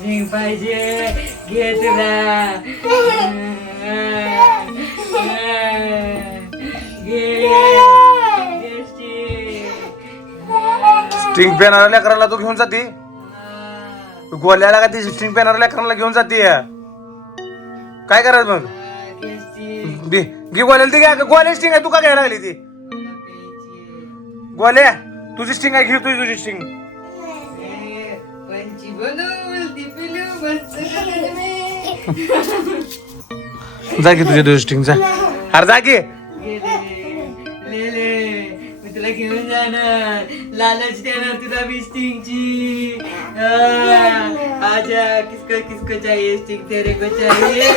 Sting पाहिजे घे तुला स्टिंग पेनार लेकराला तू घेऊन जाते गोल्याला का ती स्टिंग पेनार लेकराला घेऊन जाते काय करायचं मग घे गोल्याला ती घ्या गोल्या स्टिंग आहे तू का घ्यायला लागली ती गोल्या तुझी स्टिंग आहे घे तुझी स्टिंग जा की तुझी स्टिंग जा अरे जा की मी तुला घेऊन जाणार लालच देणार तुला मी स्टिंगची आजा किसको किसको चाहिए स्टिंग तेरे को चाहिए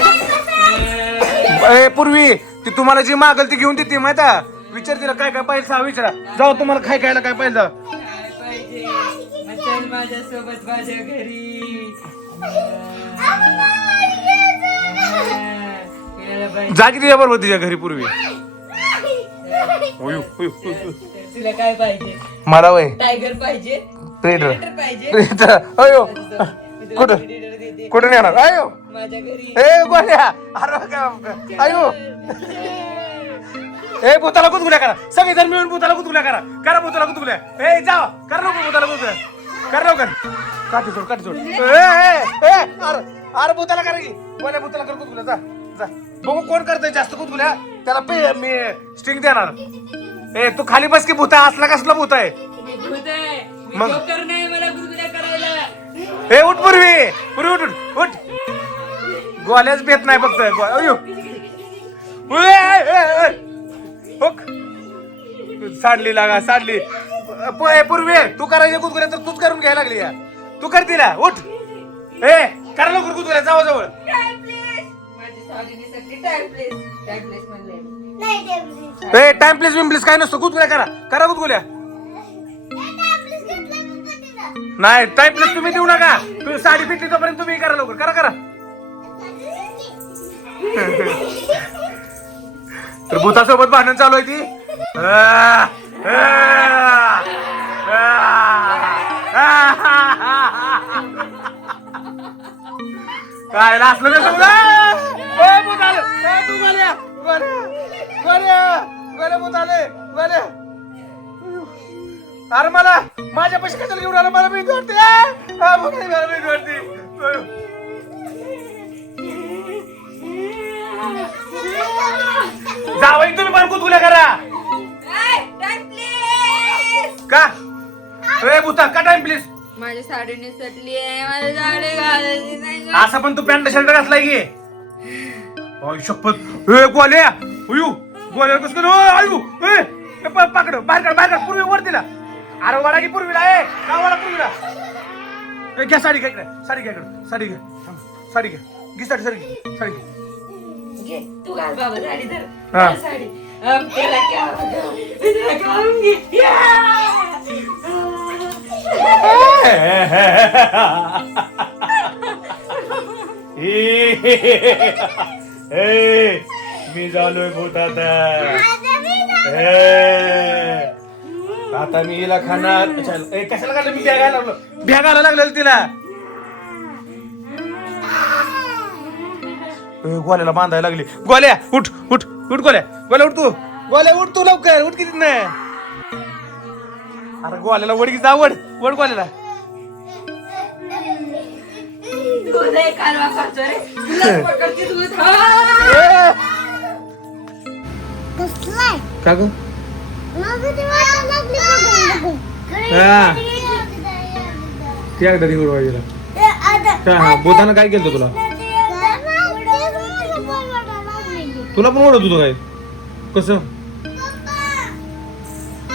पूर्वी ती तुम्हाला जी मागल ती घेऊन देते माहिती आहे विचार तिला काय काय पाहिजे विचारा जाऊ तुम्हाला खायला काय पाहिजे काय पाहिजे चल माझ्यासोबत माझ्या घरी जा की तुझ्या बरोबर तिच्या घरी पूर्वी तुला काय पाहिजे मला वय टायगर पाहिजे प्रेडर पाहिजे अयो कुठं कुठं नेणार अयो माझ्या घरी ए गोल्या अरे अयो ए भूताला गुदगुल्या करा सगळे जण मिळून भूताला गुदगुल्या करा भूताला गुदगुल्या ए जा कर नको भूताला गुदगुल्या कर लवकर काठी सोड अरे भूताला करा की गोल्या भूताला कर गुदगुल्या जा जा बघू कोण करतोय जास्त गुदगुल्या त्याला पे मी स्टिंग देणार ए तू खाली बस की भूता असला कसला भूत आहे मग नाही मला गुदगुल्या करायला ए उठ पूर्वी उठ गोल्याच भेट नाही फक्त अयो साडली लागा साडली पूर्वी तू करायचे गुदगुल्या तर तूच करून घ्यायला लागली या तू कर तिला उठ ए करा लवकर गुदगुल्या जावं जवळ ए टाइम प्लेस काय नसतो गुदगुल्या करा गुदगुल्या नाही टाइम प्लेस तुम्ही देऊ नका तुम्ही साडी फिटली तोपर्यंत तुम्ही करा लवकर करा तर भूतासोबत भांडण चालू आहे ती काय असलं अरे मला माझ्या पैसे कशाला घेऊन आला मला मी वाटते जावई तुम्ही पण गुदगुल्या करा का ए भूता का टाइम प्लीज माझी साडी निसटली आहे माझी साडी घालायची नाही असं पण तू पॅन्ट शर्ट घातलाय की शपथ ए गोल्या गोल्या कस आयु पकड बाहेर काढ पूर्वी वर दिला अरे वडा की पूर्वीला का वडा पूर्वीला घ्या साडी घ्या साडी घ्या घे साडी घे तू घाल बाबा साडी धर हा. साडी त्याला घालून घे मी झालोय भूतात आता मी हिला खाणार कशाला काढलं मी भ्यागायला लागलेलं तिला गोल्याला बांधायला लागली गोल्या उठ गोल्या उठ तू लवकर उठ किती नाही अरे गोल्याला वडकी जा वड गोल्याला का ग बोताना काय केलं तुला पण ओढत होतो काय कसं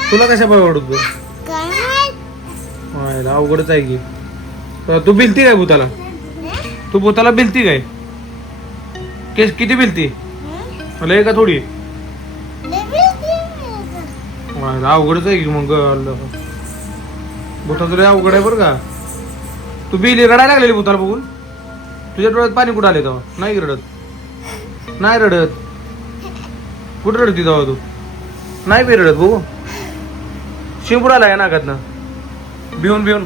तुला कशा पाय ओढत होतो अवघडच आहे की तू भिलती काय भूताला तू भूताला भिलती काय केस किती भिलती लय का थोडी अवघडच आहे की मग भूताचं लय अवघड आहे बरं का तू बिली रडायला लागलेली भूताला बघून तुझ्या डोळ्यात पाणी कुठं आले तेव्हा नाही रडत कुठं रडती तेव्हा तू नाही बी रडत बघू शिंपूड आला या नाकात ना भिवून भिवून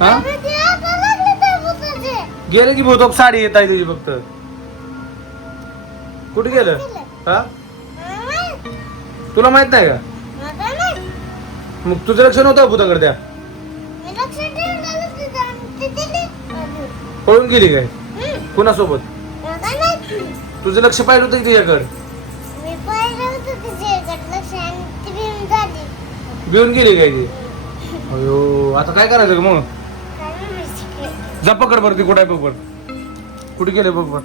हा बाबा, ते आता लागले तर भूताचे. गेलं की भूतोक साडी येत आहे तुझी फक्त कुठे गेलं हा मामा, तुला माहित नाही का मला नाही. मग तुझं लक्ष नव्हतं भूताकडे त्या मी लक्ष ठेवलेलं तिथं आणि ते दिली. पळून गेली काय कुणासोबत मला नाही. तुझं लक्ष पाहिलं होतं की तिच्याकडे मी पाहिलं होतं तिच्याकडे लक्ष आणि ती भिवून झाली. भिवून गेली काय ती अयो आता काय करायचं ग मग काय माहिती. जा पकड बरं ती कुठे आहे बघ बरं कुठे गेले बघ बरं